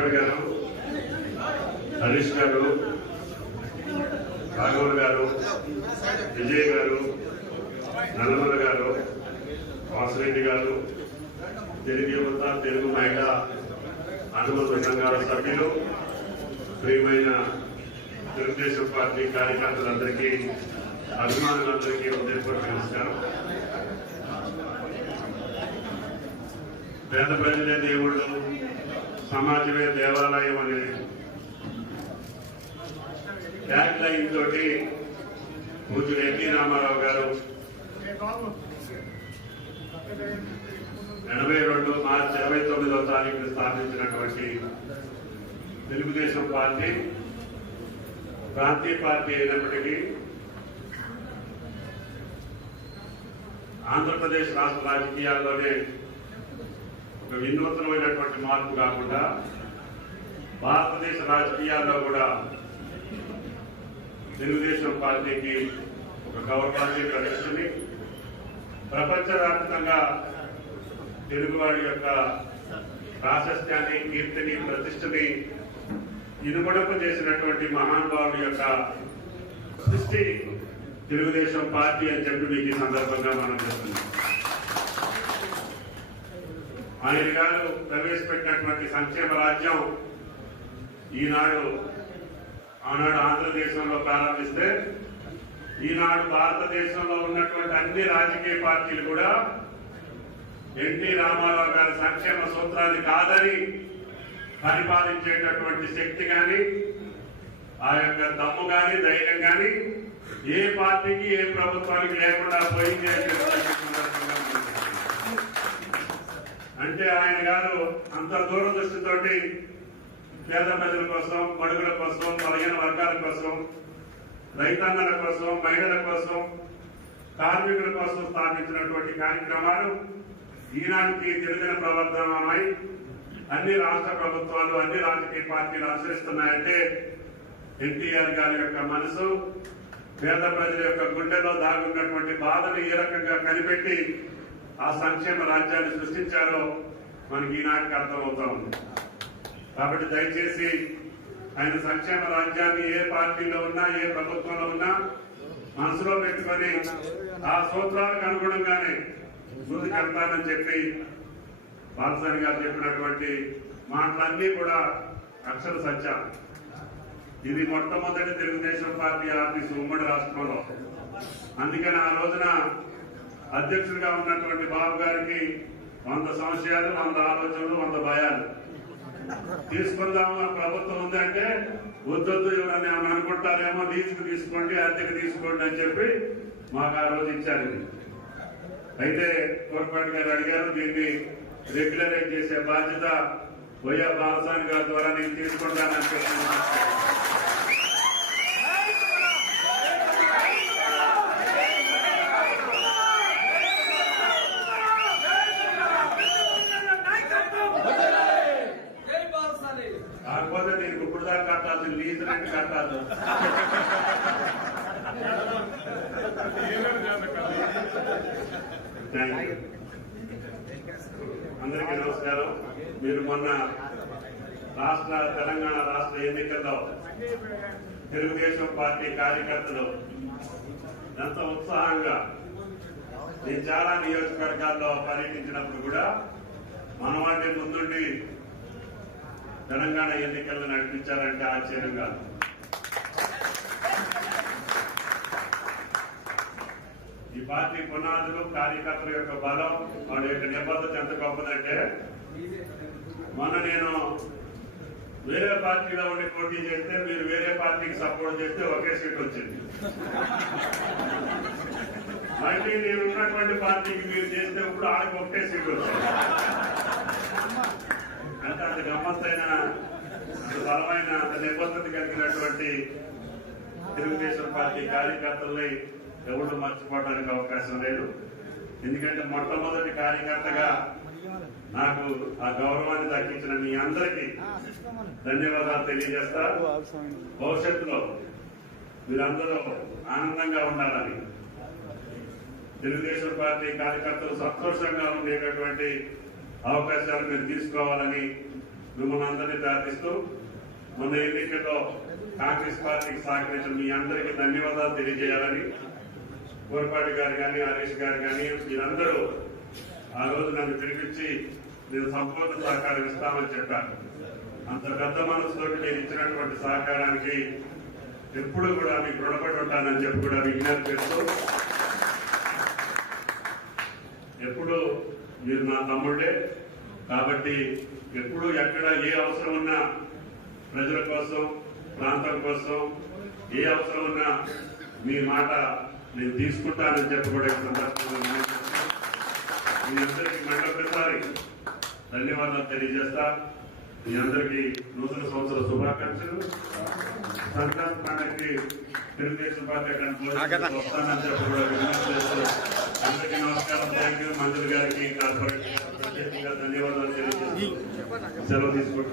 కోరపాటి గారు హరీష్ గారు రాఘవన్ గారు విజయ్ గారు నల్లమల్ల గారు వాసిరెడ్డి గారు తెలుగు యువత తెలుగు మహిళ అనుమతి సంఘాల సభ్యులు ప్రియమైన తెలుగుదేశం పార్టీ కార్యకర్తలందరికీ అభిమానులందరికీ హృదయపూర్వక నమస్కారం. పేద ప్రజలే దేవుళ్ళు సమాజమే దేవాలయం అనే ట్యాగ్ లైన్ తోటి పూజలు ఎన్టీ రామారావు గారు ఎనభై రెండు మార్చి ఇరవై తొమ్మిదవ తారీఖున స్థాపించినటువంటి తెలుగుదేశం పార్టీ ప్రాంతీయ పార్టీ అయినప్పటికీ ఆంధ్రప్రదేశ్ రాష్ట్ర రాజకీయాల్లోనే ఒక వినూత్నమైనటువంటి మార్పు కాకుండా భారతదేశ రాజకీయాల్లో కూడా తెలుగుదేశం పార్టీకి ఒక గౌరవాన్ని ప్రదర్శిని ప్రపంచవ్యాప్తంగా తెలుగువాడి యొక్క ప్రాశస్త్యాన్ని కీర్తిని ప్రతిష్టని ఇనుమడప చేసినటువంటి మహానుభావుడి యొక్క సృష్టి తెలుగుదేశం పార్టీ అని చెప్పి మీకు ఈ సందర్భంగా మనం చెప్తున్నాం. ఆయన గారు ప్రవేశపెట్టినటువంటి సంక్షేమ రాజ్యం ఈనాడు ఆనాడు ఆంధ్రదేశంలో ప్రారంభిస్తే ఈనాడు భారతదేశంలో ఉన్నటువంటి అన్ని రాజకీయ పార్టీలు కూడా ఎన్టీ రామారావు గారి సంక్షేమ సూత్రాన్ని కాదని పరిపాలించేటటువంటి శక్తి కానీ ఆ యొక్క దమ్ము కానీ ధైర్యం కానీ ఏ పార్టీకి ఏ ప్రభుత్వానికి లేకుండా పోయింది అని చెప్పి సందర్భంగా మనం చెప్తున్నాం. అంటే ఆయన గారు అంత దూరదృష్టితోటి పేద ప్రజల కోసం బడుగుల కోసం బలహీన వర్గాల కోసం రైతాంగాల కోసం మహిళల కోసం కార్మికుల కోసం స్థాపించినటువంటి కార్యక్రమాలు ఈనాటికి గిరిజన ప్రవర్తనమై అన్ని రాష్ట్ర ప్రభుత్వాలు అన్ని రాజకీయ పార్టీలు అనుసరిస్తున్నాయంటే ఎన్టీఆర్ గారి యొక్క మనసు పేద ప్రజల యొక్క గుండెలో దాగున్నటువంటి బాధను ఏ రకంగా కనిపెట్టి ఆ సంక్షేమ రాజ్యాన్ని సృష్టించారో మనకి ఈనాటికి అర్థమవుతా ఉంది. కాబట్టి దయచేసి ఆయన సంక్షేమ రాజ్యాన్ని ఏ పార్టీలో ఉన్నా ఏ ప్రభుత్వంలో ఉన్నా మనసులో పెట్టుకొని ఆ సూత్రాలకు అనుగుణంగానే ముందుకెళ్తానని చెప్పి బాలసాని గారు చెప్పినటువంటి మాటలన్నీ కూడా అక్షర సత్యం. ఇది మొట్టమొదటి తెలుగుదేశం పార్టీ ఆఫీసు ఉమ్మడి రాష్ట్రంలో. అందుకని ఆ రోజున అధ్యక్షుడిగా ఉన్నటువంటి బాబు గారికి వంద సంశయాలు వంద ఆలోచనలు వంద భయాలు. తీసుకుందాము అని ప్రభుత్వం ఉందంటే వద్దొద్దు ఎవరని ఆమె అనుకుంటారేమో లీజుకు తీసుకోండి అద్దెకు తీసుకోండి అని చెప్పి మాకు ఆ రోజు ఇచ్చారు. అయితే కోరపాటి గారు అడిగారు దీన్ని రెగ్యులరైజ్ చేసే బాధ్యత వైఎస్ బాలసాని గారి ద్వారా నేను తీసుకుంటానని చెప్పి దీనికి కట్టాల్సింది దాకా రెంట్ కట్టాలి అందరికీ నమస్కారం. మీరు మొన్న రాష్ట్ర తెలంగాణ రాష్ట్ర ఎన్నికల్లో తెలుగుదేశం పార్టీ కార్యకర్తలు ఎంత ఉత్సాహంగా నేను చాలా నియోజకవర్గాల్లో పర్యటించినప్పుడు కూడా మనవాడిని ముందుండి తెలంగాణ ఎన్నికలను నడిపించారంటే ఆశ్చర్యం కాదు. ఈ పార్టీ పునాదులు కార్యకర్తల యొక్క బలం వాడి యొక్క నిబద్ధత ఎంత గొప్పదంటే మొన్న నేను వేరే పార్టీలో ఉండి పోటీ చేస్తే మీరు వేరే పార్టీకి సపోర్ట్ చేస్తే ఒకే సీట్ వచ్చింది. మళ్ళీ నేను ఉన్నటువంటి పార్టీకి మీరు చేస్తే ఇప్పుడు ఆడికి ఒకటే సీట్ వచ్చింది అంటే అంత గమ్మత్తైన అంత బలమైన అంత నిబద్ధత కలిగినటువంటి తెలుగుదేశం పార్టీ కార్యకర్తల్ని ఎవరు మర్చిపోవడానికి అవకాశం లేదు. ఎందుకంటే మొట్టమొదటి కార్యకర్తగా నాకు ఆ గౌరవాన్ని దక్కించిన మీ అందరికీ ధన్యవాదాలు తెలియజేస్తా. భవిష్యత్తులో మీరందరూ ఆనందంగా ఉండాలని తెలుగుదేశం పార్టీ కార్యకర్తలు సంతోషంగా ఉండేటటువంటి అవకాశాలు మీరు తీసుకోవాలని మిమ్మల్ని అందరినీ ప్రార్థిస్తూ మొన్న ఎన్నికల్లో కాంగ్రెస్ పార్టీకి సహకరించిన మీ అందరికీ ధన్యవాదాలు తెలియజేయాలని కోరపాటి గారు కానీ హరీష్ గారు కానీ మీరందరూ ఆ రోజు నన్ను పిలిపించి నేను సంపూర్ణ సహకారం ఇస్తామని చెప్పాను అంత పెద్ద మనసుతోటి మీరు ఇచ్చినటువంటి సహకారానికి ఎప్పుడు కూడా మీకు రుణపడి ఉంటానని చెప్పి కూడా విజ్ఞప్తి చేస్తూ ఎప్పుడు మీరు నా తమ్ముడే కాబట్టి ఎప్పుడు ఎక్కడ ఏ అవసరం ఉన్నా ప్రజల కోసం ప్రాంతం కోసం ఏ అవసరం ఉన్నా మీ మాట నేను తీసుకుంటానని చెప్పి కూడా ఈ సందర్భంగా మనం చేస్తున్నాం. మీ అందరికీ మళ్ళొకసారి ధన్యవాదాలు తెలియజేస్తా. మీ అందరికీ నూతన సంవత్సర శుభాకాంక్షలు. సంక్రాంతి పండుగకి తెలుగుదేశం పార్టీ వస్తానని అందరికీ నమస్కారం. థ్యాంక్ యూ మంత్రి గారికి ధన్యవాదాలు తెలియజేస్తూ సెలవు తీసుకుంటాం